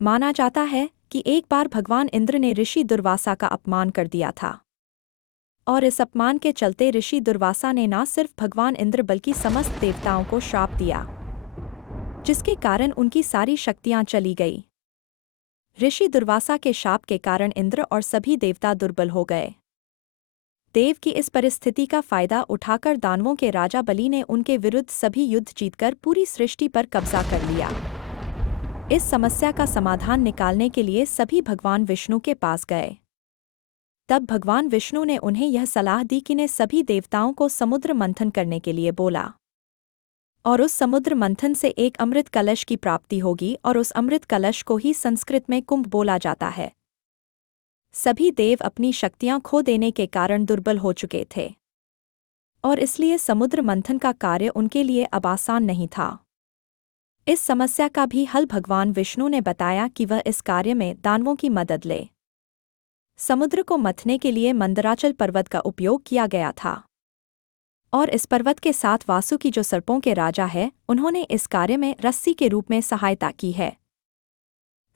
माना जाता है कि एक बार भगवान इंद्र ने ऋषि दुर्वासा का अपमान कर दिया था। और इस अपमान के चलते ऋषि दुर्वासा ने न सिर्फ भगवान इंद्र बल्कि समस्त देवताओं को श्राप दिया, जिसके कारण उनकी सारी शक्तियां चली गई। ऋषि दुर्वासा के शाप के कारण इंद्र और सभी देवता दुर्बल हो गए। देव की इस परिस्थिति का फायदा उठाकर दानवों के राजा बलि ने उनके विरुद्ध सभी युद्ध जीतकर पूरी सृष्टि पर कब्जा कर लिया। इस समस्या का समाधान निकालने के लिए सभी भगवान विष्णु के पास गए। तब भगवान विष्णु ने उन्हें यह सलाह दी कि ने सभी देवताओं को समुद्र मंथन करने के लिए बोला। और उस समुद्र मंथन से एक अमृत कलश की प्राप्ति होगी और उस अमृत कलश को ही संस्कृत में कुंभ बोला जाता है। सभी देव अपनी शक्तियां खो देने के कारण दुर्बल हो चुके थे और इसलिए समुद्र मंथन का कार्य उनके लिए अब आसान नहीं था। इस समस्या का भी हल भगवान विष्णु ने बताया कि वह इस कार्य में दानवों की मदद ले। समुद्र को मथने के लिए मंदराचल पर्वत का उपयोग किया गया था और इस पर्वत के साथ वासुकी जो सर्पों के राजा है, उन्होंने इस कार्य में रस्सी के रूप में सहायता की है।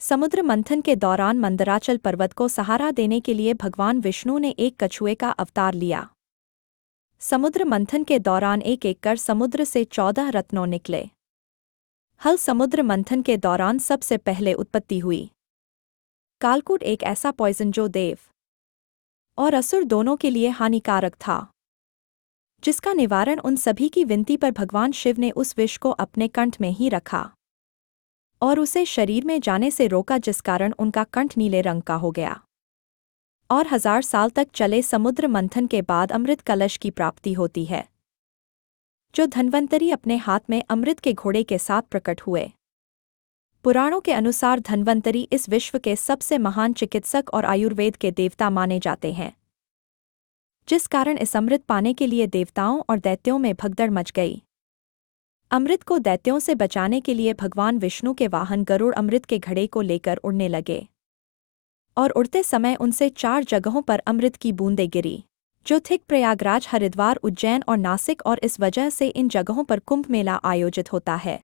समुद्र मंथन के दौरान मंदराचल पर्वत को सहारा देने के लिए भगवान विष्णु ने एक कछुए का अवतार लिया। समुद्र मंथन के दौरान एक एक कर समुद्र से 14 रत्नों निकले। हल समुद्र मंथन के दौरान सबसे पहले उत्पत्ति हुई। कालकूट एक ऐसा पॉइजन जो देव और असुर दोनों के लिए हानिकारक था, जिसका निवारण उन सभी की विनती पर भगवान शिव ने उस विष को अपने कंठ में ही रखा और उसे शरीर में जाने से रोका, जिस कारण उनका कंठ नीले रंग का हो गया। और 1000 साल तक चले समुद्र मंथन के बाद अमृत कलश की प्राप्ति होती है, जो धन्वंतरी अपने हाथ में अमृत के घोड़े के साथ प्रकट हुए। पुराणों के अनुसार धन्वंतरी इस विश्व के सबसे महान चिकित्सक और आयुर्वेद के देवता माने जाते हैं, जिस कारण इस अमृत पाने के लिए देवताओं और दैत्यों में भगदड़ मच गई। अमृत को दैत्यों से बचाने के लिए भगवान विष्णु के वाहन गरुड़ अमृत के घड़े को लेकर उड़ने लगे और उड़ते समय उनसे 4 जगहों पर अमृत की बूंदें गिरी, जो थिक प्रयागराज, हरिद्वार, उज्जैन और नासिक, और इस वजह से इन जगहों पर कुंभ मेला आयोजित होता है।